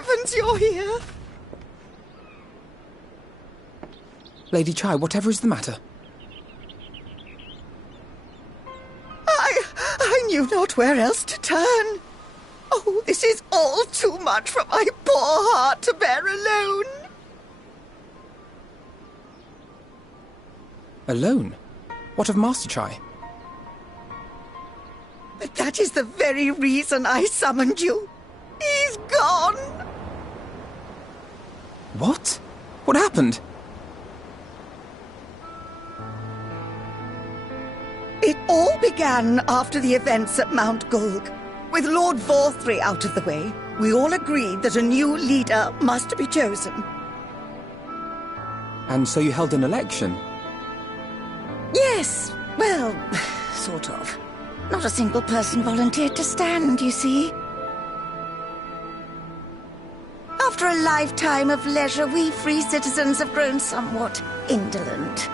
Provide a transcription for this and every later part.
heavens you're here! Lady Chai, whatever is the matter? I knew not where else to turn. Oh, this is all too much for my poor heart to bear alone. Alone? What of Master Chai? But that is the very reason I summoned you. He's gone. What? What happened? It all began after the events at Mount Gulg. With Lord Vorthry out of the way, we all agreed that a new leader must be chosen. And so you held an election? Yes, well, sort of. Not a single person volunteered to stand, you see. After a lifetime of leisure, we free citizens have grown somewhat indolent.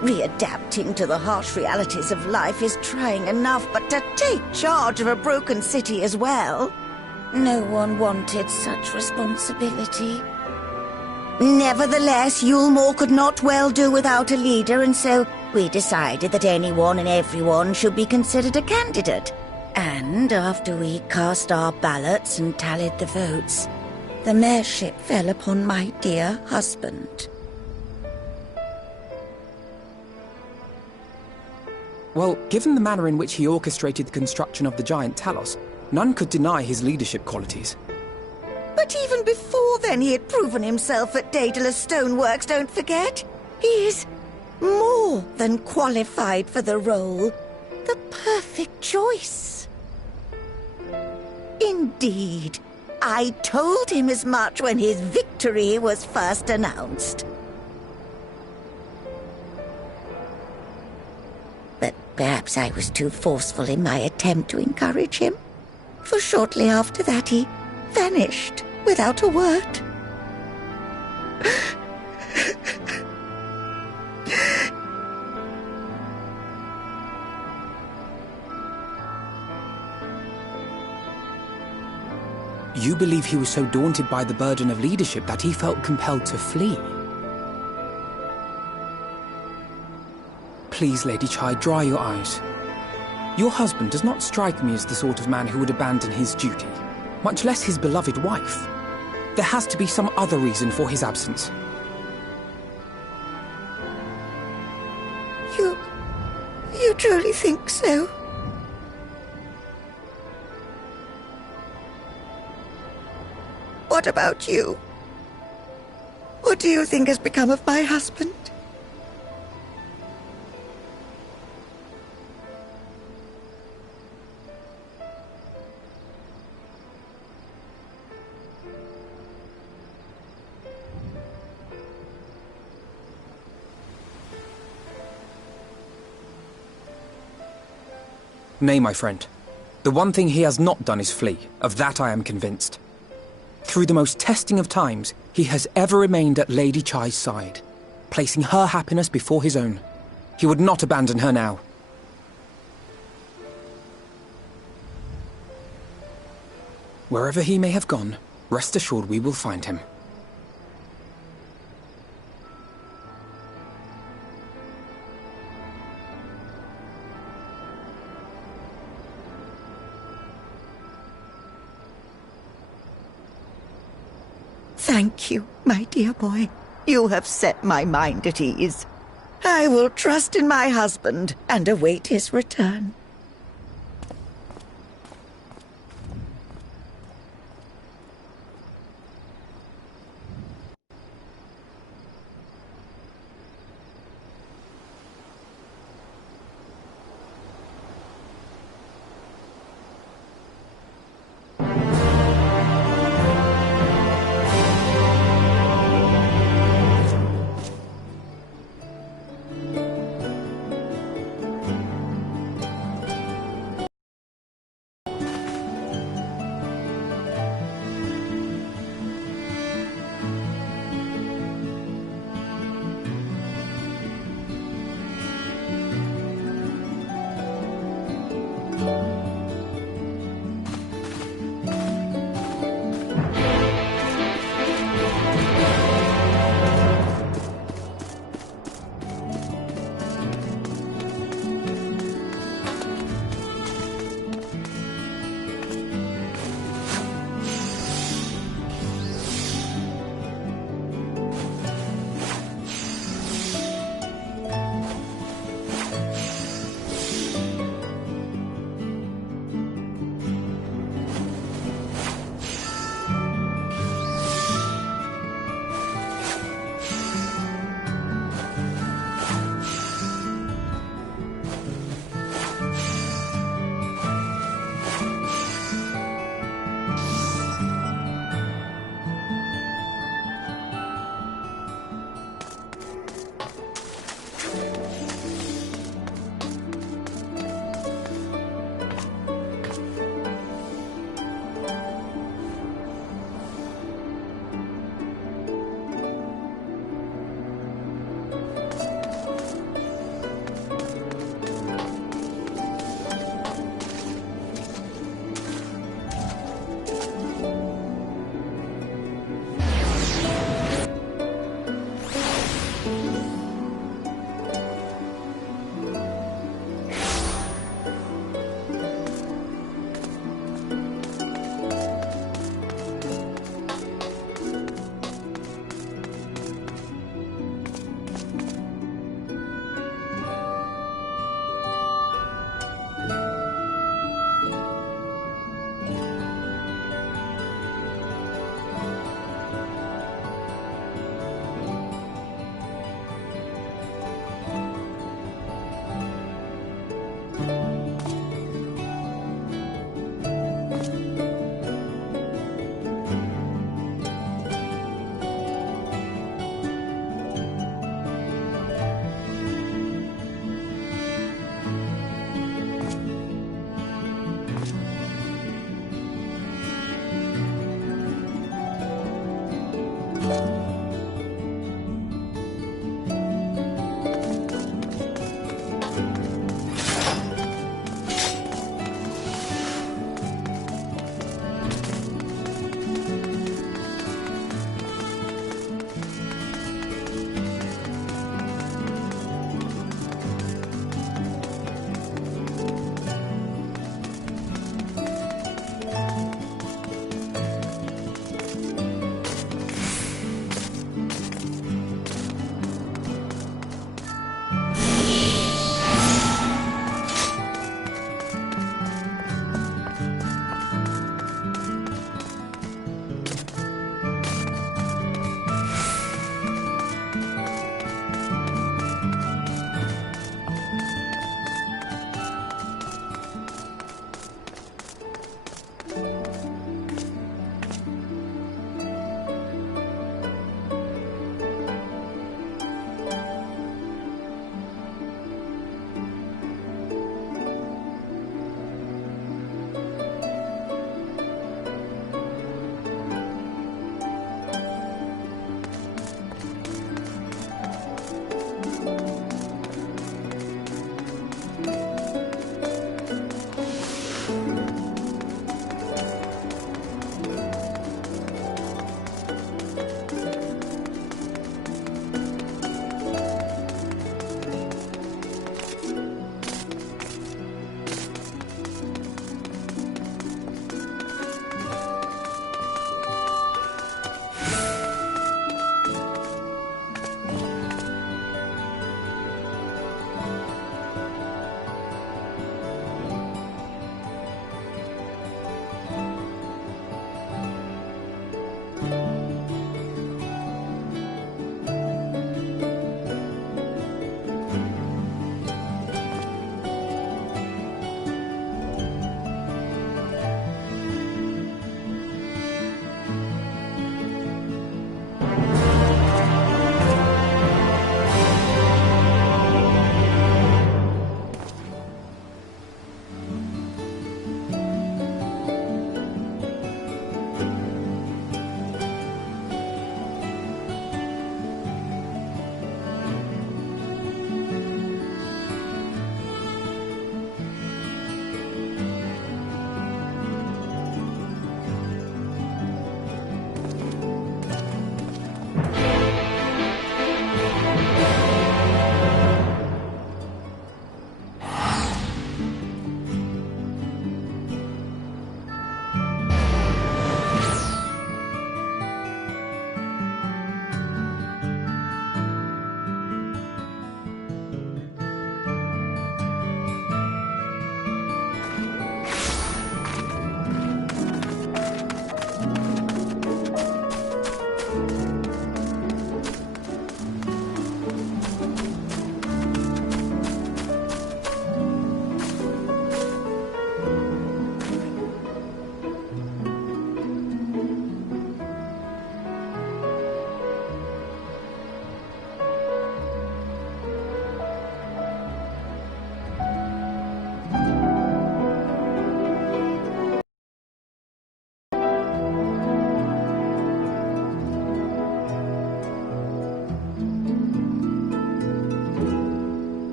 Readapting to the harsh realities of life is trying enough, but to take charge of a broken city as well? No one wanted such responsibility. Nevertheless, Yulmore could not well do without a leader, and so we decided that anyone and everyone should be considered a candidate. And after we cast our ballots and tallied the votes, the mayorship fell upon my dear husband. Well, given the manner in which he orchestrated the construction of the giant Talos, none could deny his leadership qualities. But even before then he had proven himself at Daedalus Stoneworks, don't forget. He is more than qualified for the role. The perfect choice. Indeed. I told him as much when his victory was first announced. But perhaps I was too forceful in my attempt to encourage him. For shortly after that he vanished without a word. You believe he was so daunted by the burden of leadership that he felt compelled to flee? Please, Lady Chai, dry your eyes. Your husband does not strike me as the sort of man who would abandon his duty, much less his beloved wife. There has to be some other reason for his absence. You truly think so? What about you? What do you think has become of my husband? Nay, my friend. The one thing he has not done is flee. Of that I am convinced. Through the most testing of times, he has ever remained at Lady Chai's side, placing her happiness before his own. He would not abandon her now. Wherever he may have gone, rest assured we will find him. Thank you, my dear boy. You have set my mind at ease. I will trust in my husband and await his return.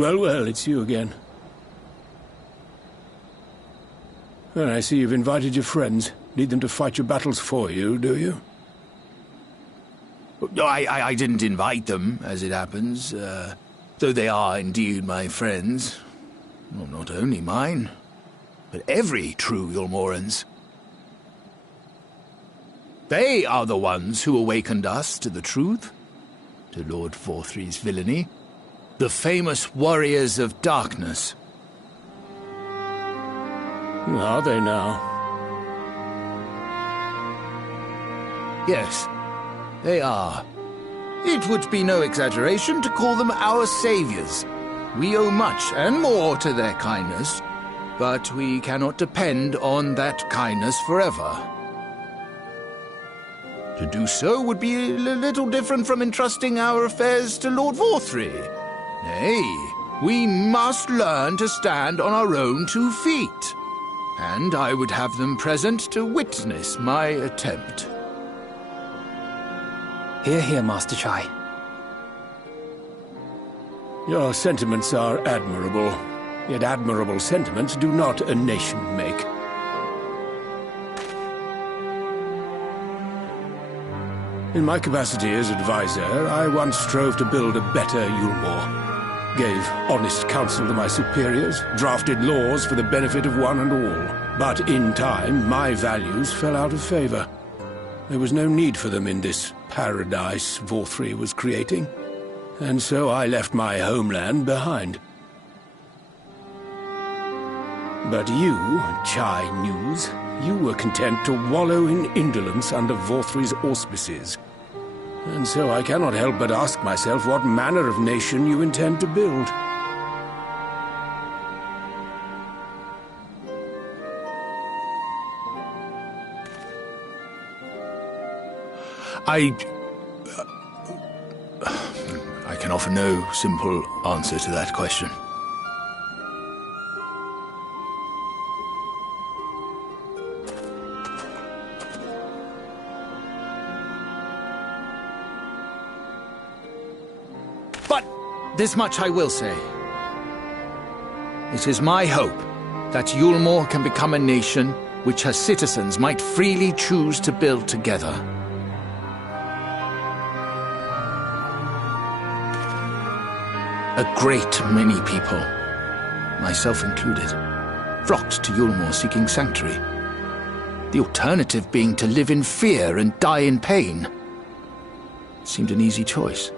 Well, well, it's you again. Well, I see you've invited your friends. Need them to fight your battles for you, do you? No, I didn't invite them, as it happens, though they are indeed my friends. Well, not only mine, but every true Yulmoran's. They are the ones who awakened us to the truth, to Lord Vorthry's villainy, the famous warriors of darkness. Are they now? Yes, they are. It would be no exaggeration to call them our saviors. We owe much and more to their kindness, but we cannot depend on that kindness forever. To do so would be a little different from entrusting our affairs to Lord Vorthry. Nay, we must learn to stand on our own 2 feet. And I would have them present to witness my attempt. Hear, hear, Master Chai. Your sentiments are admirable. Yet admirable sentiments do not a nation make. In my capacity as advisor, I once strove to build a better Yulmore. Gave honest counsel to my superiors, drafted laws for the benefit of one and all. But in time, my values fell out of favor. There was no need for them in this paradise Vorthry was creating. And so I left my homeland behind. But you, Chai News, you were content to wallow in indolence under Vorthry's auspices. And so I cannot help but ask myself what manner of nation you intend to build. I can offer no simple answer to that question. But this much I will say. It is my hope that Yulmore can become a nation which her citizens might freely choose to build together. A great many people, myself included, flocked to Yulmore seeking sanctuary. The alternative being to live in fear and die in pain. It seemed an easy choice.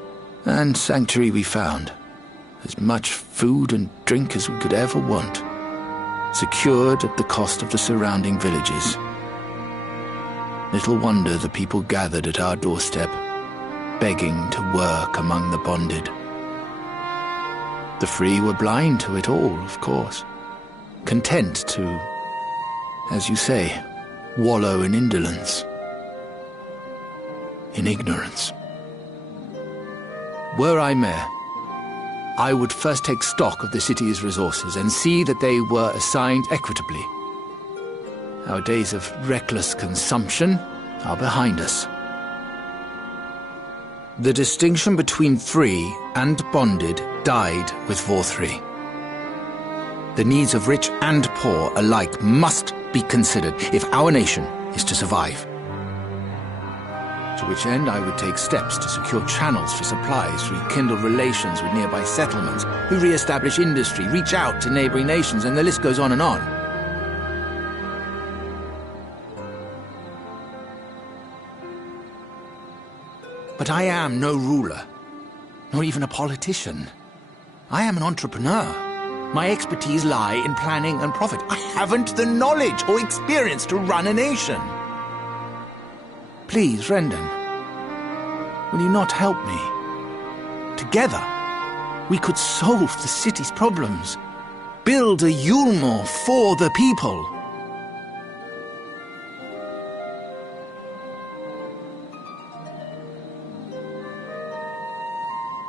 And sanctuary we found. As much food and drink as we could ever want. Secured at the cost of the surrounding villages. Little wonder the people gathered at our doorstep, begging to work among the bonded. The free were blind to it all, of course. Content to, as you say, wallow in indolence. In ignorance. Were I mayor, I would first take stock of the city's resources and see that they were assigned equitably. Our days of reckless consumption are behind us. The distinction between free and bonded died with Vorthry. The needs of rich and poor alike must be considered if our nation is to survive. To which end I would take steps to secure channels for supplies, rekindle relations with nearby settlements, who re-establish industry, reach out to neighboring nations, and the list goes on and on. But I am no ruler, nor even a politician. I am an entrepreneur. My expertise lie in planning and profit. I haven't the knowledge or experience to run a nation. Please, Rendon, will you not help me? Together, we could solve the city's problems. Build a Yulmore for the people.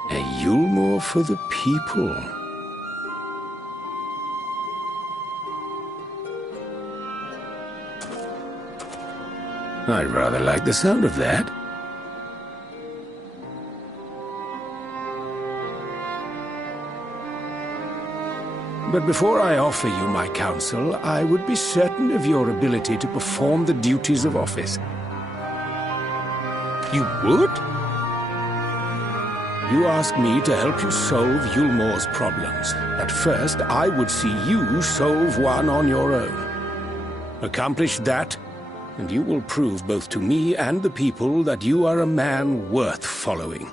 A Yulmore for the people. I'd rather like the sound of that. But before I offer you my counsel, I would be certain of your ability to perform the duties of office. You would? You ask me to help you solve Yulmore's problems. At first, I would see you solve one on your own. Accomplish that, and you will prove both to me and the people that you are a man worth following.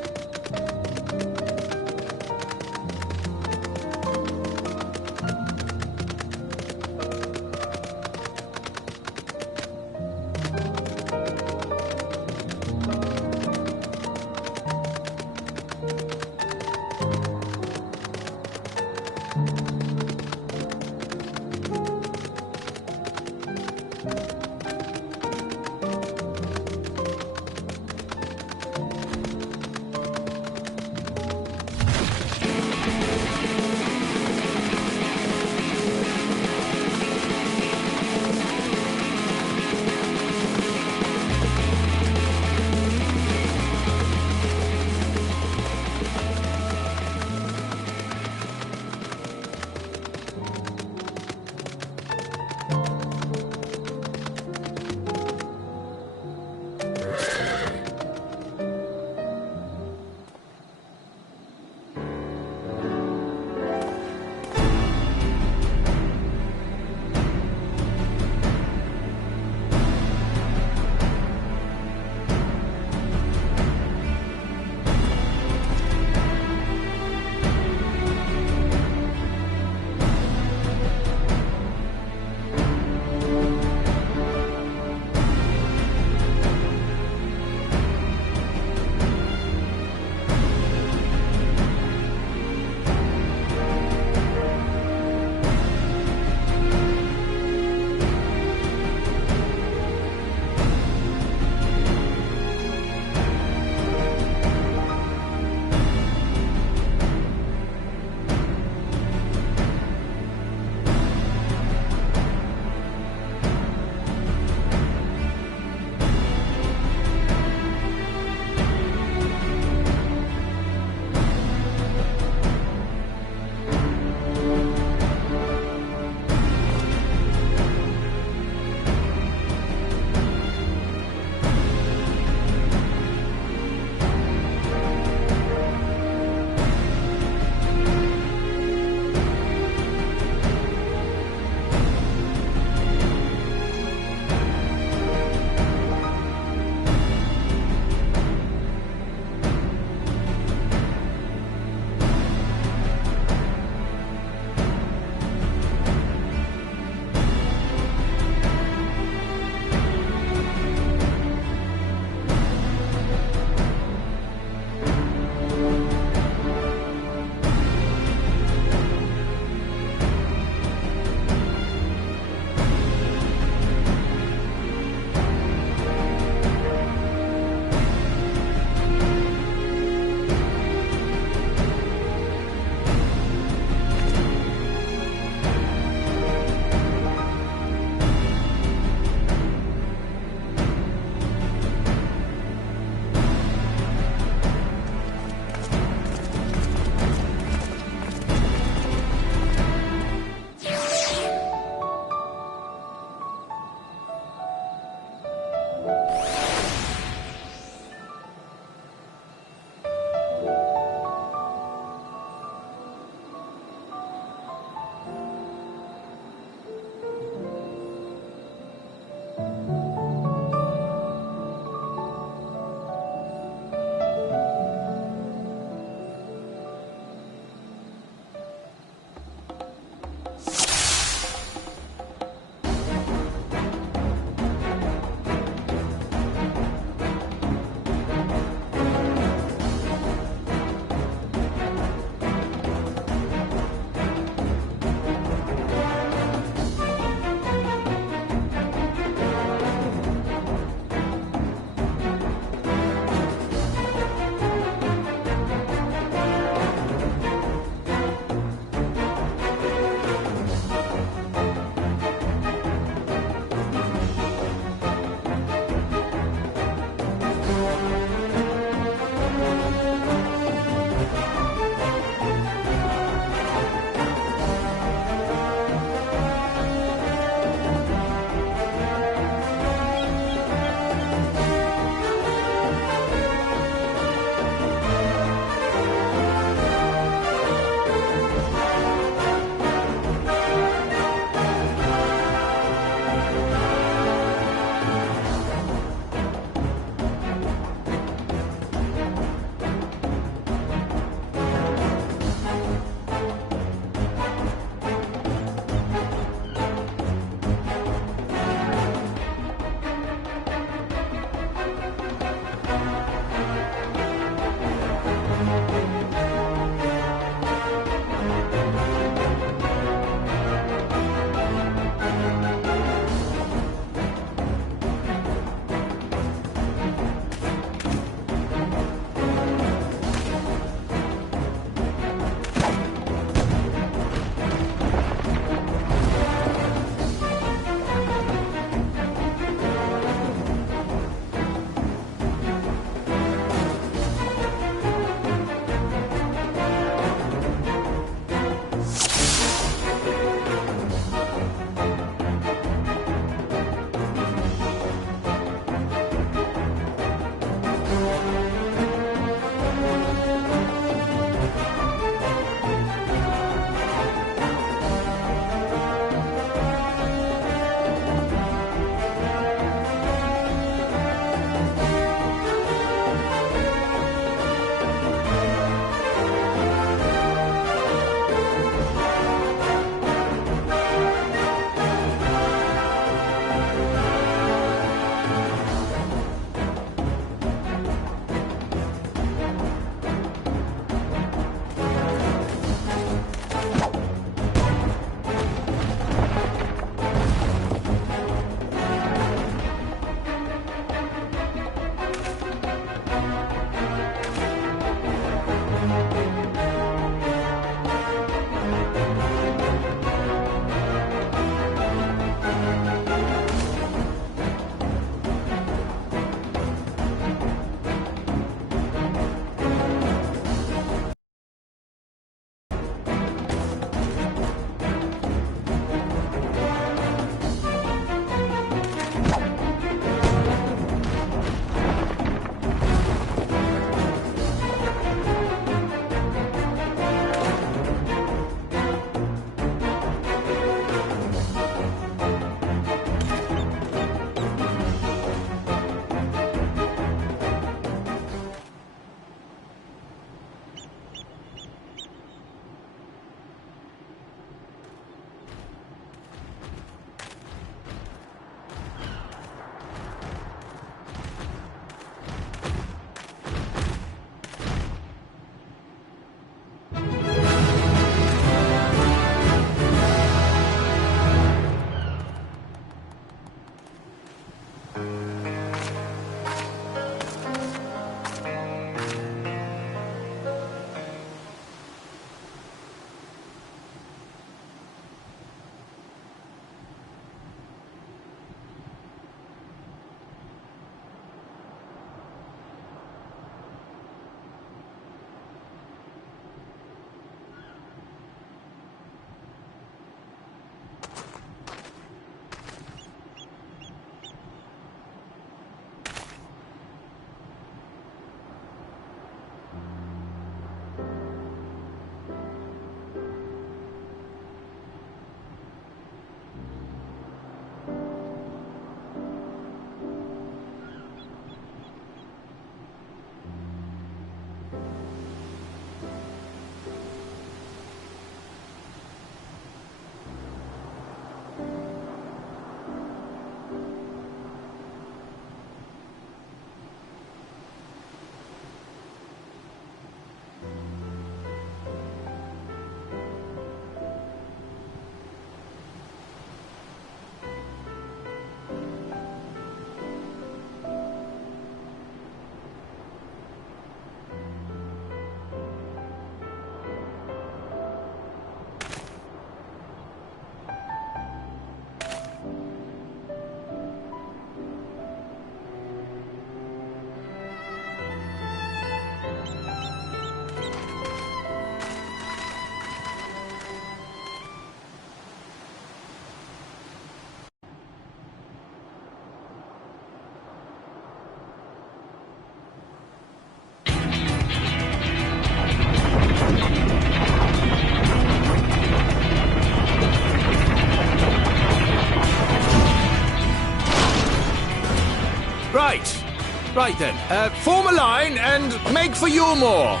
Right. Right then. Form a line and make for Yulmore.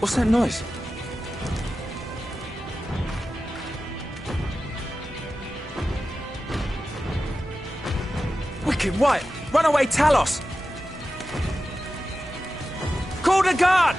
What's that noise? Wicked White! Run away, Talos! Call the guard!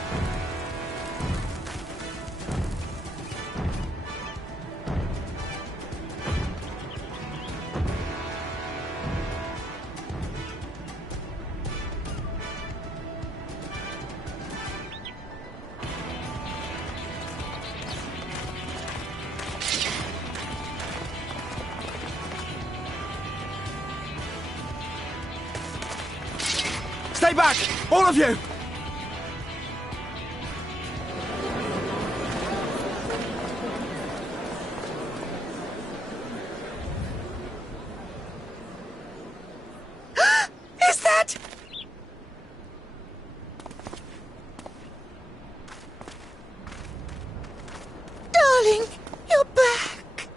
Stay back! All of you! Is that... Darling, you're back.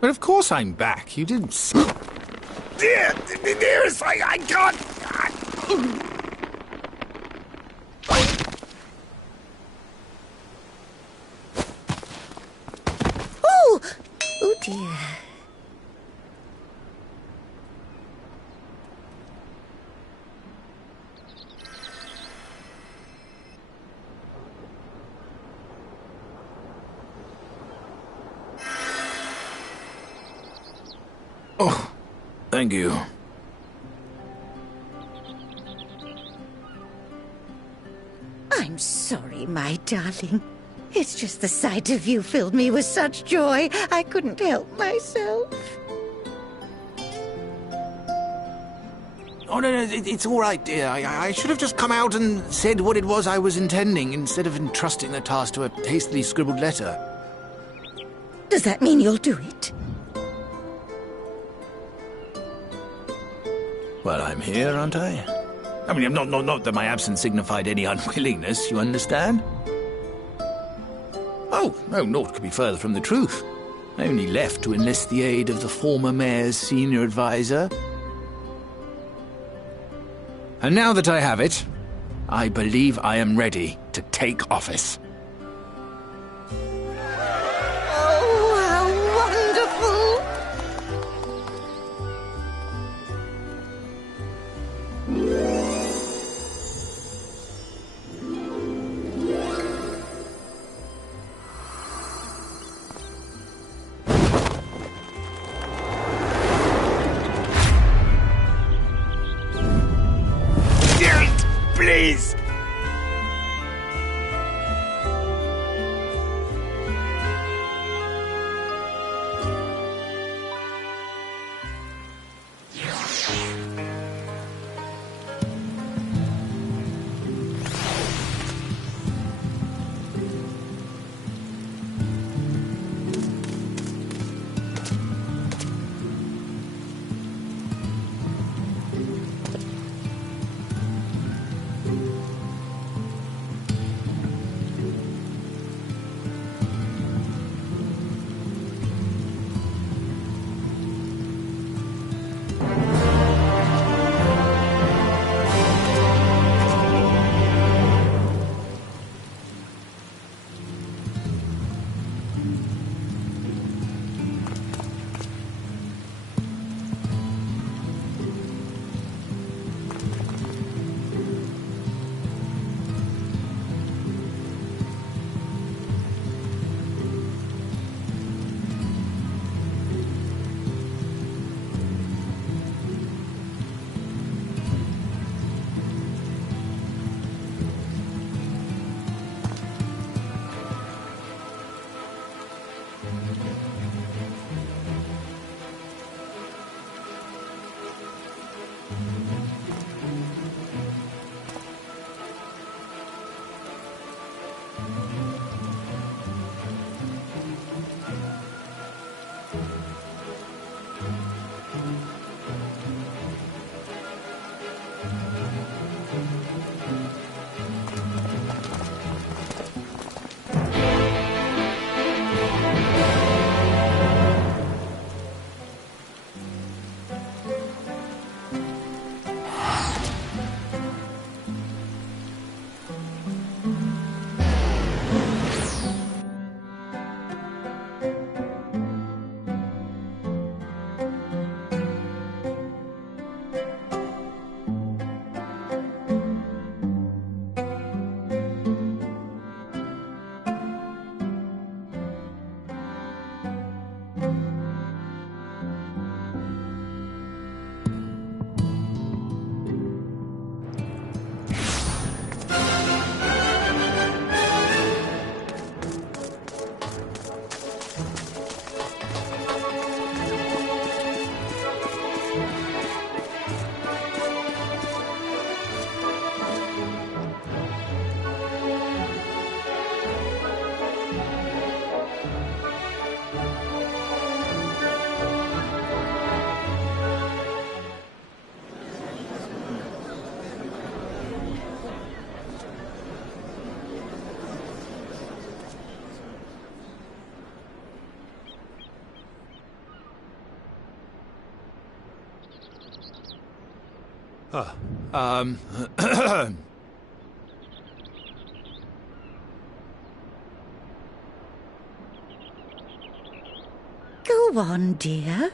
But of course I'm back. You didn't... Dearest, I can't... Oh! Oh dear. Oh, thank you. I'm sorry, my darling. It's just the sight of you filled me with such joy, I couldn't help myself. Oh, no, it's all right, dear. I should have just come out and said what it was I was intending, instead of entrusting the task to a hastily scribbled letter. Does that mean you'll do it? Well, I'm here, aren't I? I mean, not that my absence signified any unwillingness, you understand? Oh, no, naught could be further from the truth. I only left to enlist the aid of the former mayor's senior advisor. And now that I have it, I believe I am ready to take office. Oh, how wonderful! Dearest, please! Go on, dear.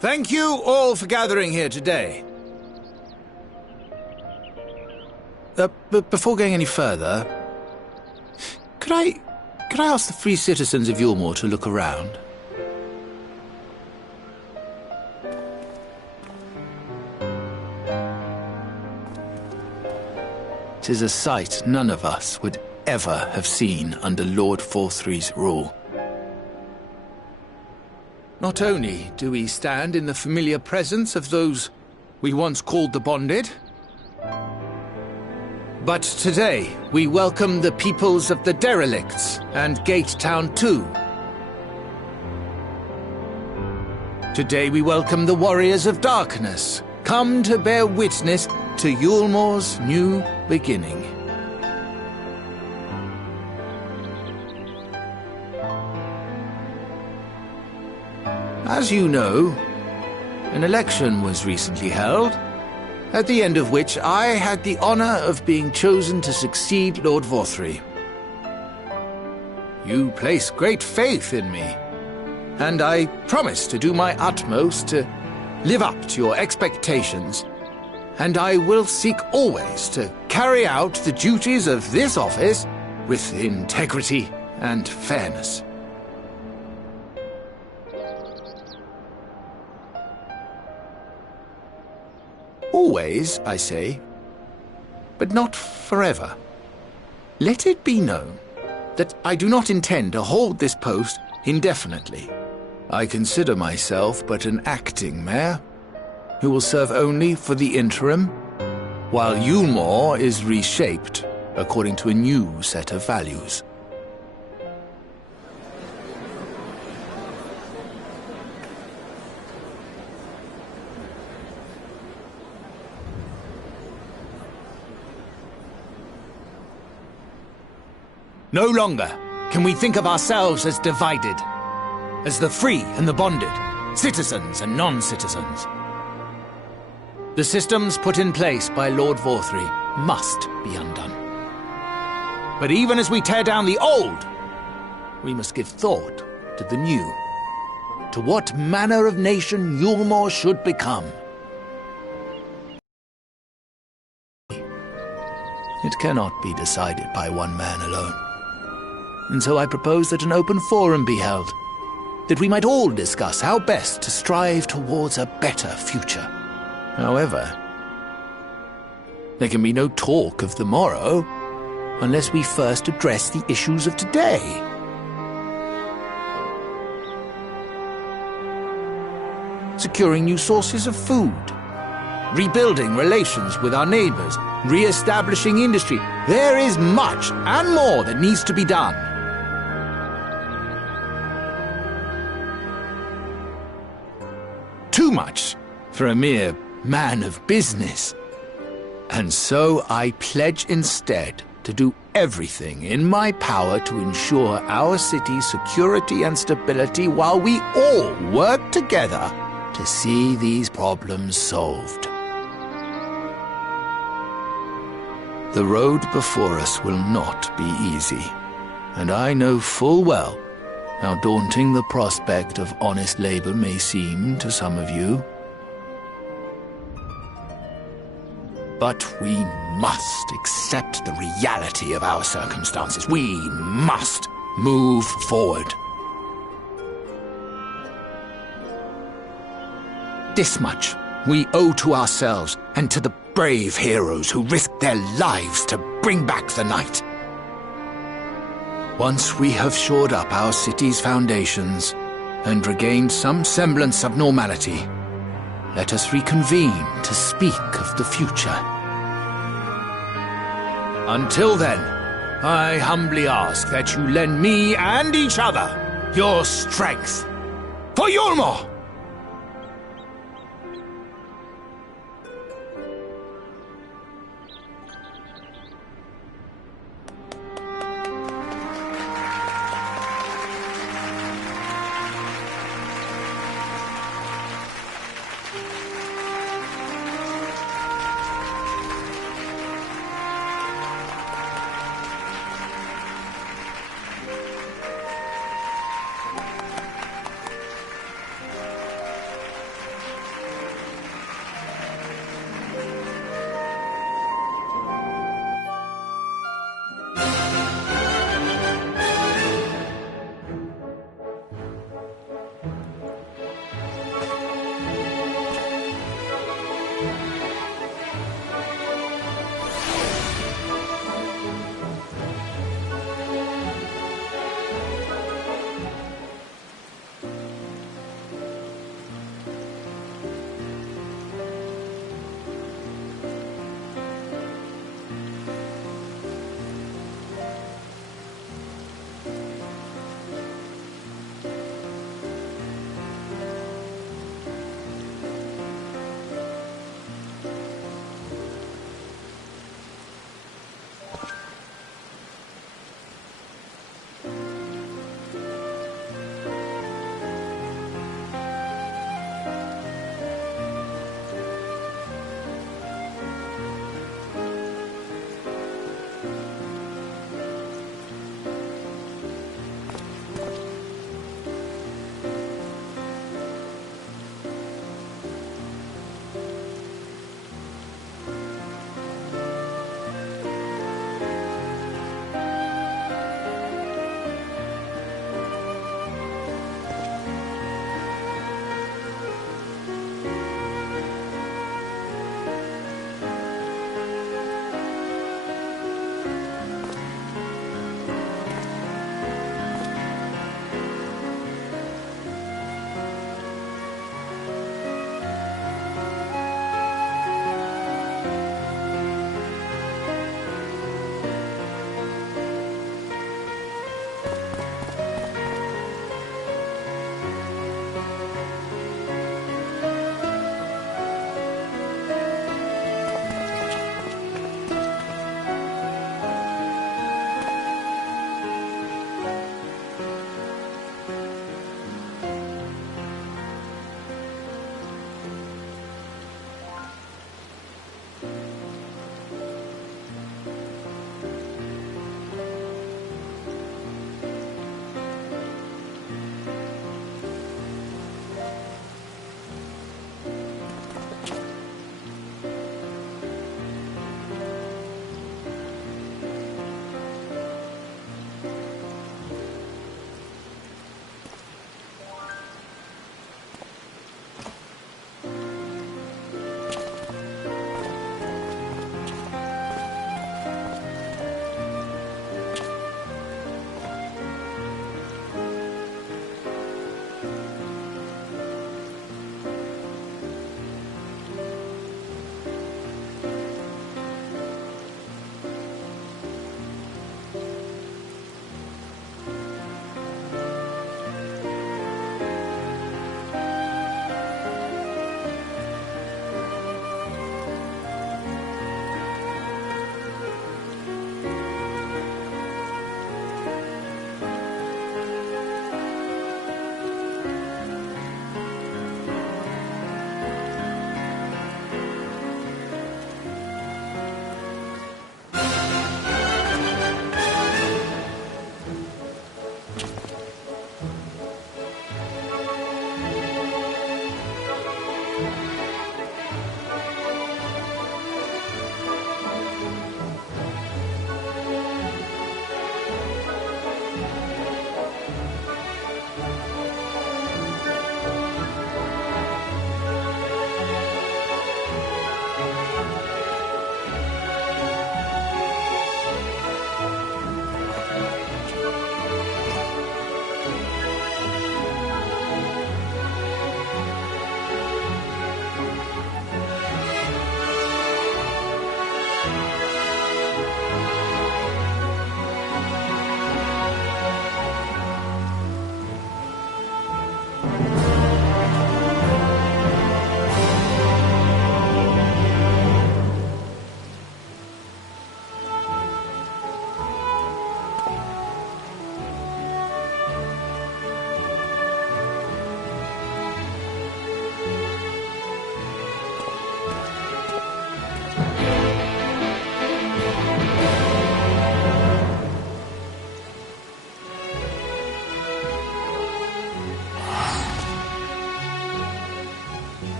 Thank you all for gathering here today. But before going any further, could I ask the free citizens of Yulmore to look around? "'Tis a sight none of us would ever have seen under Lord Forthry's rule. Not only do we stand in the familiar presence of those we once called the Bonded, but today we welcome the peoples of the Derelicts and Gate Town too. Today we welcome the Warriors of Darkness, come to bear witness to Yulmore's new beginning. As you know, an election was recently held, at the end of which I had the honor of being chosen to succeed Lord Forthry. You place great faith in me, and I promise to do my utmost to live up to your expectations, and I will seek always to carry out the duties of this office with integrity and fairness. Always, I say, but not forever. Let it be known that I do not intend to hold this post indefinitely. I consider myself but an acting mayor, who will serve only for the interim, while Yulmore is reshaped according to a new set of values. No longer can we think of ourselves as divided, as the free and the bonded, citizens and non-citizens. The systems put in place by Lord Forthry must be undone. But even as we tear down the old, we must give thought to the new, to what manner of nation Yulmore should become. It cannot be decided by one man alone. And so I propose that an open forum be held, that we might all discuss how best to strive towards a better future. However, There can be no talk of the morrow unless we first address the issues of today. Securing new sources of food, rebuilding relations with our neighbors, re-establishing industry. There is much and more that needs to be done. Too much for a mere man of business. And so I pledge instead to do everything in my power to ensure our city's security and stability while we all work together to see these problems solved. The road before us will not be easy, and I know full well how daunting the prospect of honest labor may seem to some of you. But we must accept the reality of our circumstances. We must move forward. This much we owe to ourselves and to the brave heroes who risked their lives to bring back the night. Once we have shored up our city's foundations and regained some semblance of normality, let us reconvene to speak of the future. Until then, I humbly ask that you lend me and each other your strength. For Yulmore!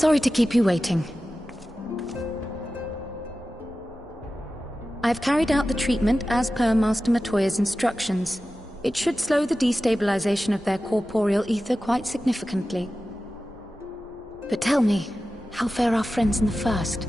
Sorry to keep you waiting. I've carried out the treatment as per Master Matoya's instructions. It should slow the destabilization of their corporeal ether quite significantly. But tell me, how fare our friends in the First?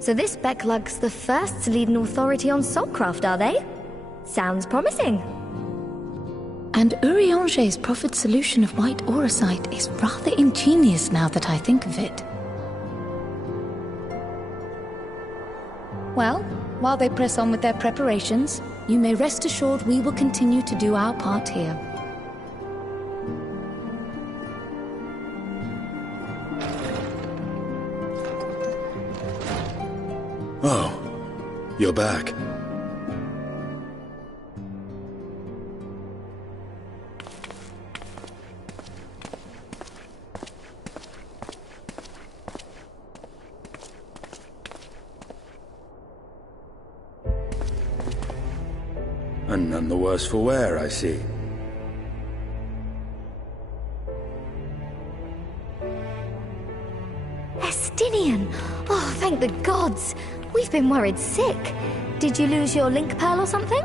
So this Becklug's the first to lead an authority on soulcraft, are they? Sounds promising. And Urianger's proffered solution of white auracite is rather ingenious now that I think of it. Well, while they press on with their preparations, you may rest assured we will continue to do our part here. Oh, you're back. And none the worse for wear, I see. Estinian! Oh, thank the gods! We've been worried sick. Did you lose your link pearl or something?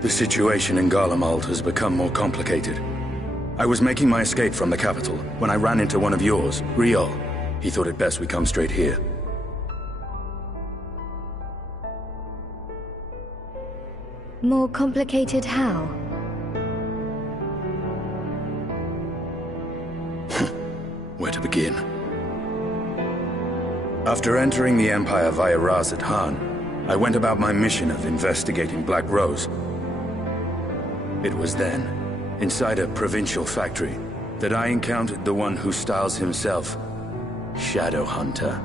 The situation in Garlemald has become more complicated. I was making my escape from the capital when I ran into one of yours, Riol. He thought it best we come straight here. More complicated how? Where to begin? After entering the Empire via Razat Han, I went about my mission of investigating Black Rose. It was then, inside a provincial factory, that I encountered the one who styles himself Shadow Hunter,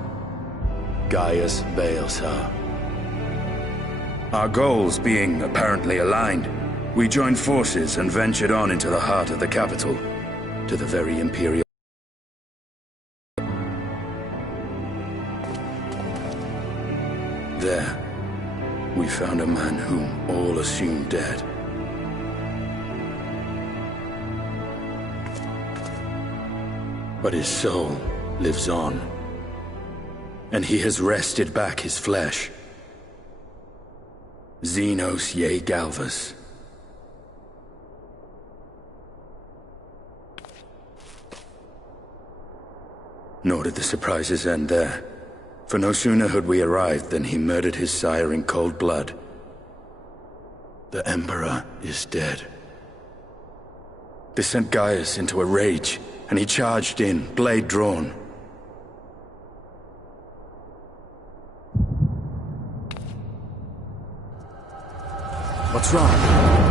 Gaius Baelsar. Our goals being apparently aligned, we joined forces and ventured on into the heart of the capital, to the very Imperial. There, we found a man whom all assumed dead. But his soul lives on, and he has wrested back his flesh. Xenos ye Galvus. Nor did the surprises end there. For no sooner had we arrived than he murdered his sire in cold blood. The Emperor is dead. This sent Gaius into a rage, and he charged in, blade drawn. What's wrong?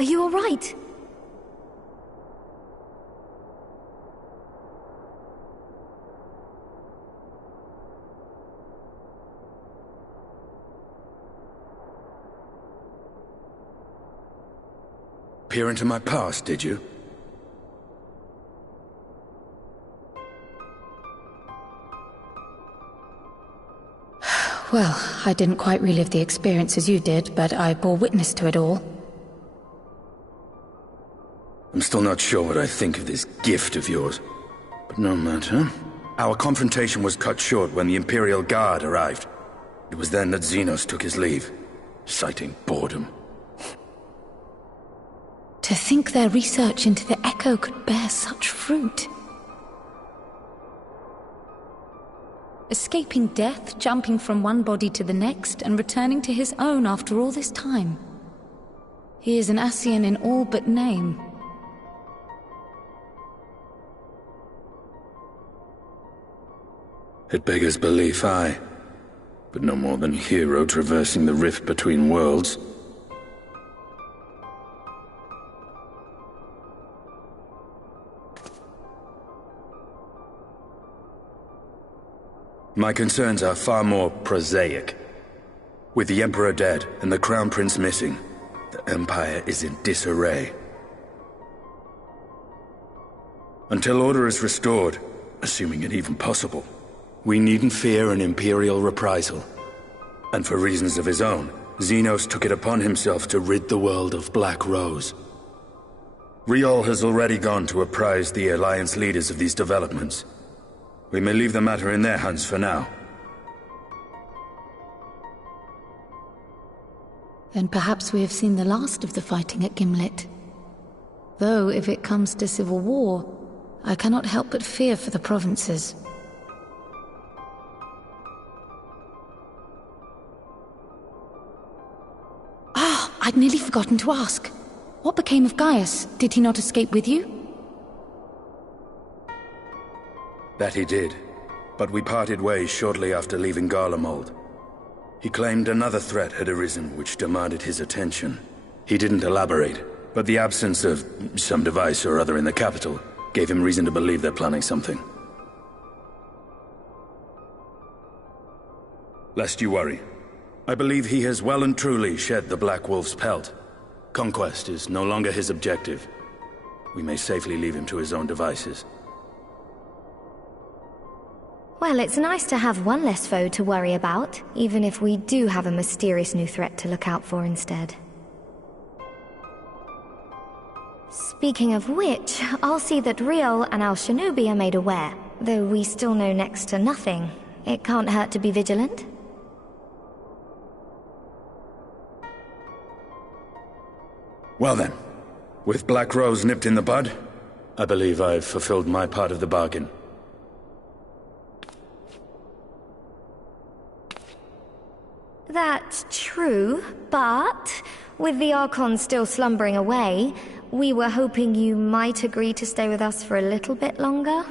Are you all right? Peer into my past, did you? Well, I didn't quite relive the experience as you did, but I bore witness to it all. I'm still not sure what I think of this gift of yours. But no matter. Our confrontation was cut short when the Imperial Guard arrived. It was then that Xenos took his leave, citing boredom. To think their research into the Echo could bear such fruit. Escaping death, jumping from one body to the next, and returning to his own after all this time. He is an Ascian in all but name. It beggars belief, aye. But no more than hero traversing the rift between worlds. My concerns are far more prosaic. With the Emperor dead and the Crown Prince missing, the Empire is in disarray. Until order is restored, assuming it even possible, we needn't fear an Imperial reprisal. And for reasons of his own, Xenos took it upon himself to rid the world of Black Rose. Riol has already gone to apprise the Alliance leaders of these developments. We may leave the matter in their hands for now. Then perhaps we have seen the last of the fighting at Gimlet. Though, if it comes to civil war, I cannot help but fear for the provinces. I'd nearly forgotten to ask. What became of Gaius? Did he not escape with you? That he did, but we parted ways shortly after leaving Garlemald. He claimed another threat had arisen which demanded his attention. He didn't elaborate, but the absence of some device or other in the capital gave him reason to believe they're planning something. Lest you worry, I believe he has well and truly shed the Black Wolf's pelt. Conquest is no longer his objective. We may safely leave him to his own devices. Well, it's nice to have one less foe to worry about, even if we do have a mysterious new threat to look out for instead. Speaking of which, I'll see that Riol and our shinobi are made aware. Though we still know next to nothing, it can't hurt to be vigilant. Well then, with Black Rose nipped in the bud, I believe I've fulfilled my part of the bargain. That's true, but with the Archon still slumbering away, we were hoping you might agree to stay with us for a little bit longer.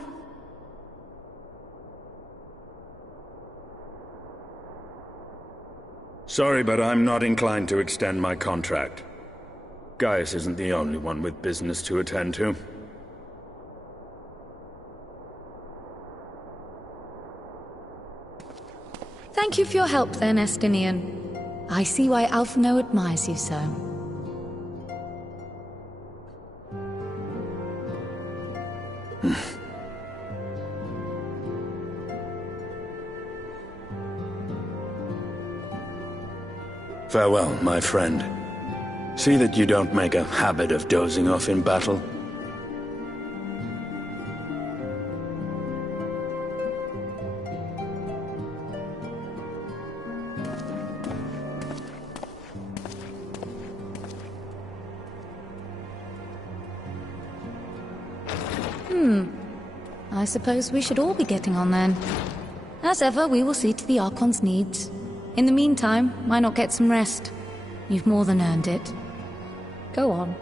Sorry, but I'm not inclined to extend my contract. Gaius isn't the only one with business to attend to. Thank you for your help then, Estinian. I see why Alphino admires you so. Farewell, my friend. See that you don't make a habit of dozing off in battle. I suppose we should all be getting on then. As ever, we will see to the Archon's needs. In the meantime, why not get some rest? You've more than earned it. Go on.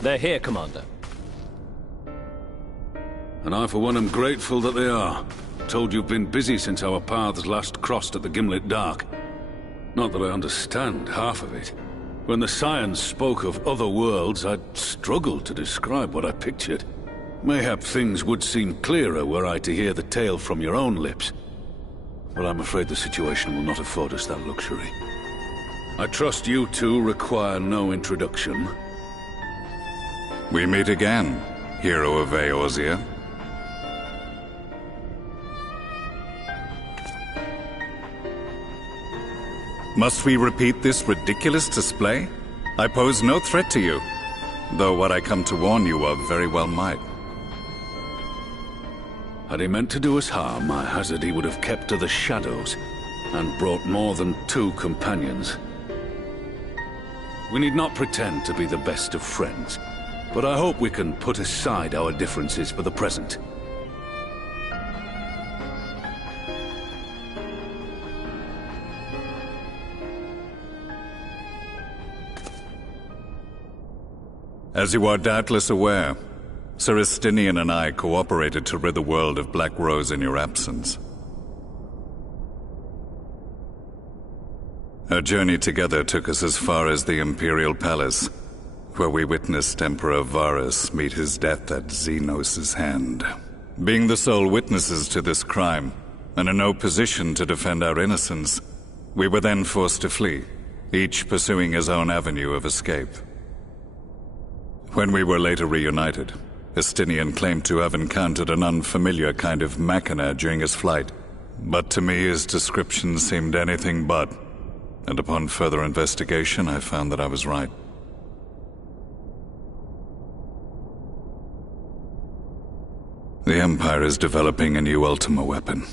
They're here, Commander. And I, for one, am grateful that they are. Told you've been busy since our paths last crossed at the Gimlet Dark. Not that I understand half of it. When the Scions spoke of other worlds, I'd struggled to describe what I pictured. Mayhap things would seem clearer were I to hear the tale from your own lips. But I'm afraid the situation will not afford us that luxury. I trust you two require no introduction. We meet again, hero of Eorzea. Must we repeat this ridiculous display? I pose no threat to you, though what I come to warn you of very well might. Had he meant to do us harm, I hazard he would have kept to the shadows, and brought more than 2 companions. We need not pretend to be the best of friends, but I hope we can put aside our differences for the present. As you are doubtless aware, Sir Estinian and I cooperated to rid the world of Black Rose in your absence. Our journey together took us as far as the Imperial Palace, where we witnessed Emperor Varus meet his death at Xenos' hand. Being the sole witnesses to this crime, and in no position to defend our innocence, we were then forced to flee, each pursuing his own avenue of escape. When we were later reunited, Estinian claimed to have encountered an unfamiliar kind of machina during his flight, but to me his description seemed anything but, and upon further investigation I found that I was right. The Empire is developing a new Ultima weapon.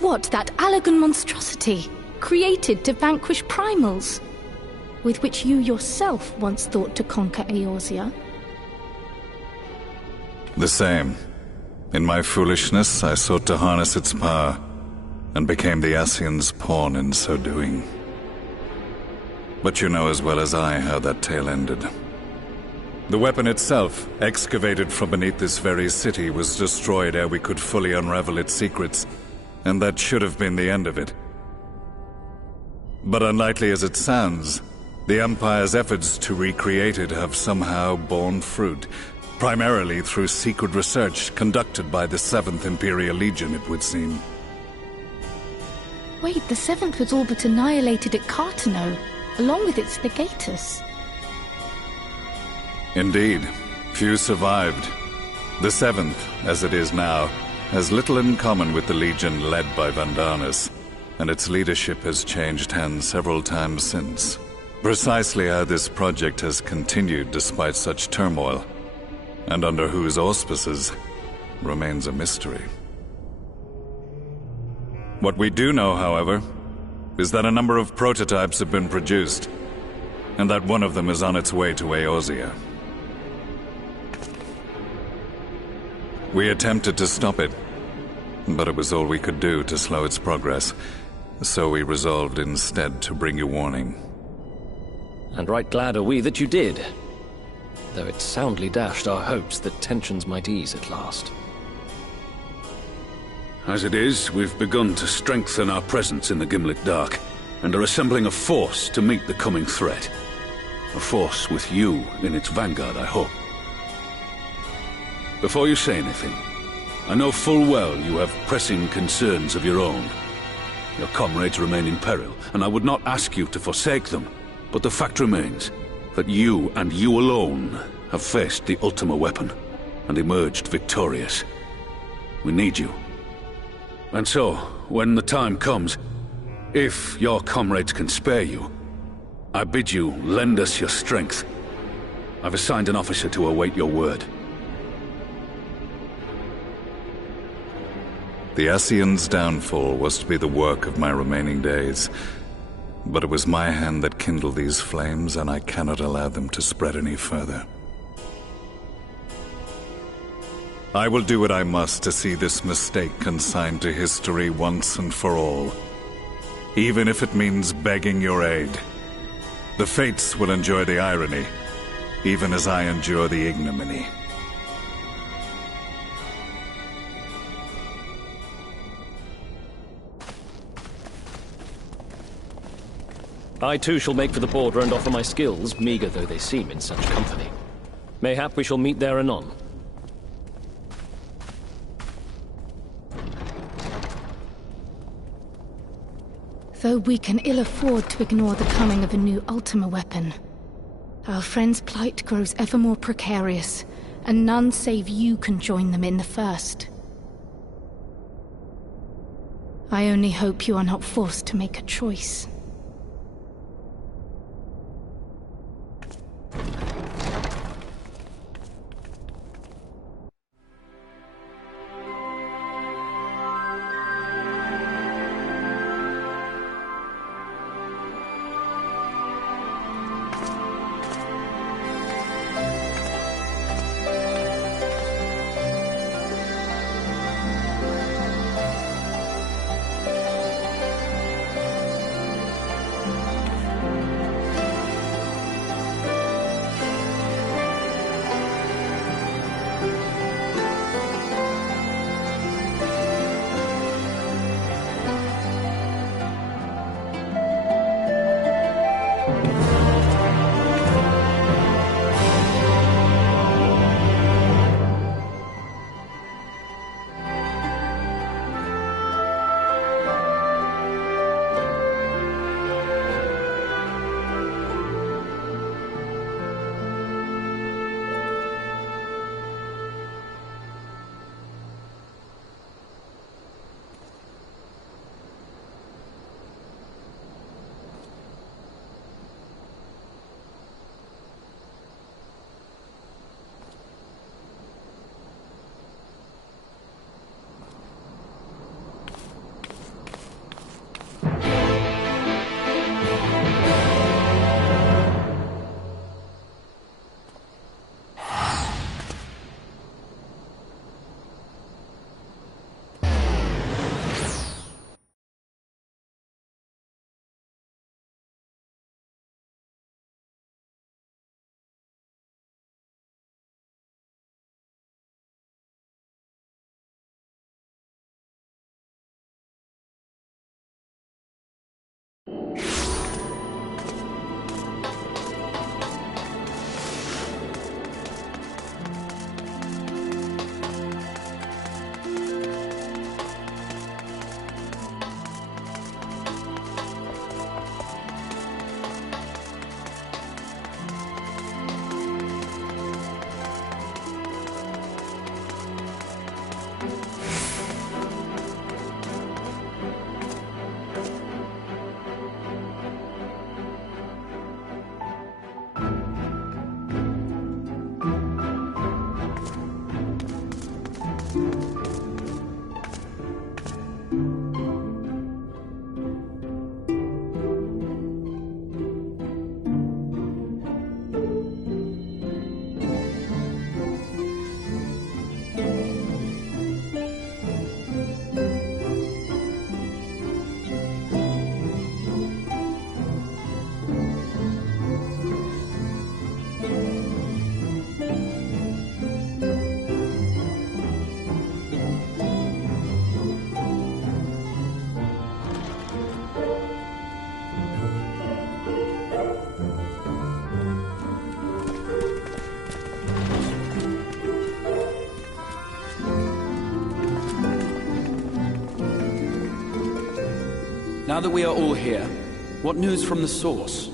What, that Allagan monstrosity, created to vanquish primals? With which you yourself once thought to conquer Eorzea? The same. In my foolishness, I sought to harness its power, and became the Ascian's pawn in so doing. But you know as well as I how that tale ended. The weapon itself, excavated from beneath this very city, was destroyed ere we could fully unravel its secrets, and that should have been the end of it. But unlikely as it sounds, the Empire's efforts to recreate it have somehow borne fruit, primarily through secret research conducted by the 7th Imperial Legion, it would seem. Wait, the 7th was all but annihilated at Cartano, along with its legatus. Indeed, few survived. The 7th, as it is now, has little in common with the Legion led by Vandanus, and its leadership has changed hands several times since. Precisely how this project has continued despite such turmoil, and under whose auspices, remains a mystery. What we do know, however, is that a number of prototypes have been produced, and that one of them is on its way to Eorzea. We attempted to stop it, but it was all we could do to slow its progress, so we resolved instead to bring you warning. And right glad are we that you did. Though it soundly dashed our hopes that tensions might ease at last. As it is, we've begun to strengthen our presence in the Gimlet Dark, and are assembling a force to meet the coming threat. A force with you in its vanguard, I hope. Before you say anything, I know full well you have pressing concerns of your own. Your comrades remain in peril, and I would not ask you to forsake them. But the fact remains that you, and you alone, have faced the Ultima weapon, and emerged victorious. We need you. And so, when the time comes, if your comrades can spare you, I bid you lend us your strength. I've assigned an officer to await your word. The Ascian's downfall was to be the work of my remaining days. But it was my hand that kindled these flames, and I cannot allow them to spread any further. I will do what I must to see this mistake consigned to history once and for all. Even if it means begging your aid. The Fates will enjoy the irony, even as I endure the ignominy. I too shall make for the border and offer my skills, meager though they seem in such company. Mayhap we shall meet there anon. Though we can ill afford to ignore the coming of a new Ultima weapon, our friend's plight grows ever more precarious, and none save you can join them in the first. I only hope you are not forced to make a choice. Now that we are all here, what news from the source?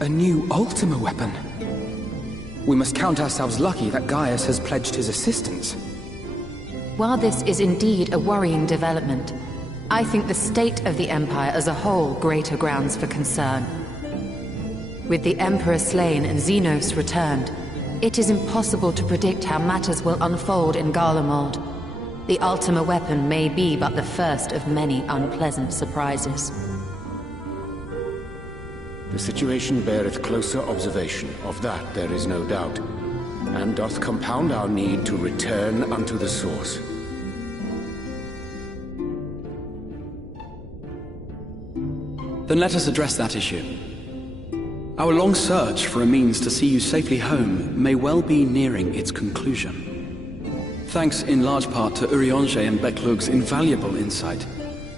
A new Ultima weapon. We must count ourselves lucky that Gaius has pledged his assistance. While this is indeed a worrying development, I think the state of the Empire as a whole greater grounds for concern. With the Emperor slain and Xenos returned, it is impossible to predict how matters will unfold in Garlemald. The Ultima weapon may be but the first of many unpleasant surprises. The situation beareth closer observation, of that there is no doubt. and doth compound our need to return unto the source. Then let us address that issue. Our long search for a means to see you safely home may well be nearing its conclusion. Thanks in large part to Urianger and Beklug's invaluable insight,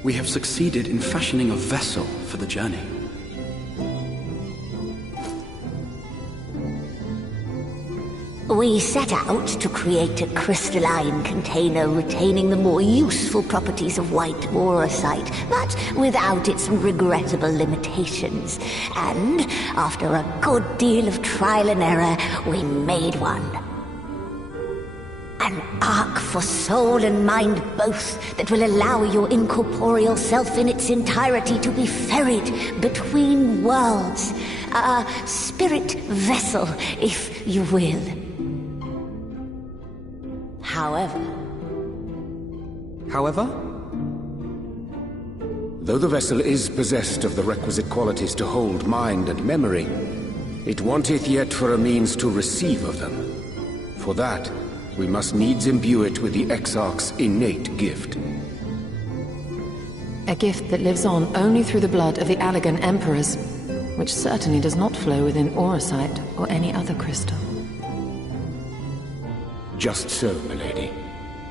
we have succeeded in fashioning a vessel for the journey. We set out to create a crystalline container retaining the more useful properties of white aurosite, but without its regrettable limitations. And, after a good deal of trial and error, we made one. An ark for soul and mind both that will allow your incorporeal self in its entirety to be ferried between worlds. A spirit vessel, if you will. However? Though the vessel is possessed of the requisite qualities to hold mind and memory, it wanteth yet for a means to receive of them. For that, we must needs imbue it with the Exarch's innate gift. A gift that lives on only through the blood of the Allagan Emperors, which certainly does not flow within aurosite or any other crystal. Just so, milady.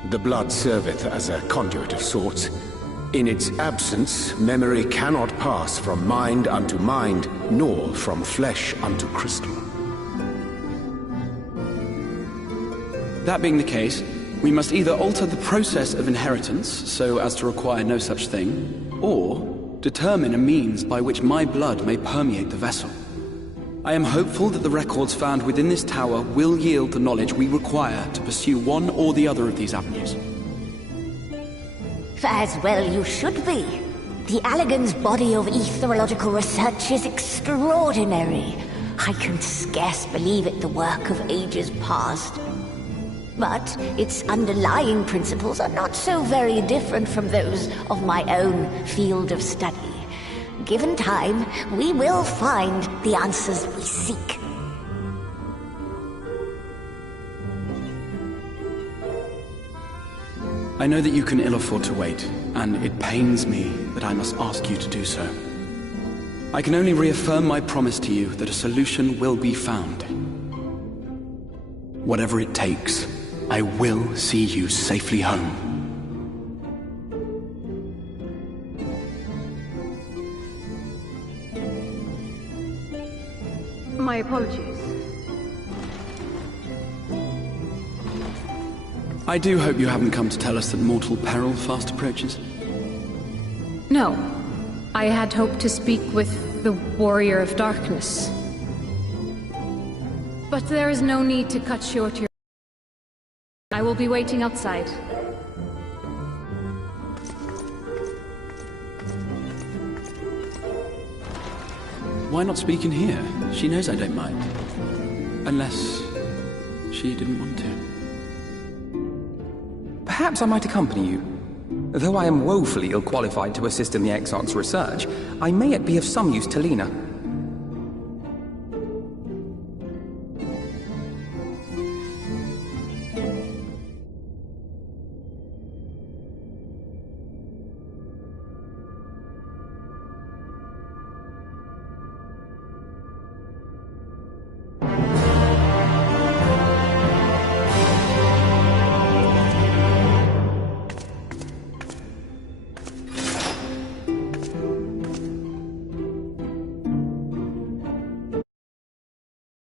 The blood serveth as a conduit of sorts. In its absence, memory cannot pass from mind unto mind, nor from flesh unto crystal. That being the case, we must either alter the process of inheritance so as to require no such thing, or determine a means by which my blood may permeate the vessel. I am hopeful that the records found within this tower will yield the knowledge we require to pursue one or the other of these avenues. As well you should be. The Allagan's body of etherological research is extraordinary. I can scarce believe it the work of ages past. But its underlying principles are not so very different from those of my own field of study. Given time, we will find the answers we seek. I know that you can ill afford to wait, and it pains me that I must ask you to do so. I can only reaffirm my promise to you that a solution will be found. Whatever it takes, I will see you safely home. My apologies. I do hope you haven't come to tell us that mortal peril fast approaches. No. I had hoped to speak with the Warrior of Darkness. But there is no need to cut short your... I will be waiting outside. Why not speak in here? She knows I don't mind. Unless she didn't want to. Perhaps I might accompany you. Though I am woefully ill-qualified to assist in the Exarch's research, I may yet be of some use to Lena.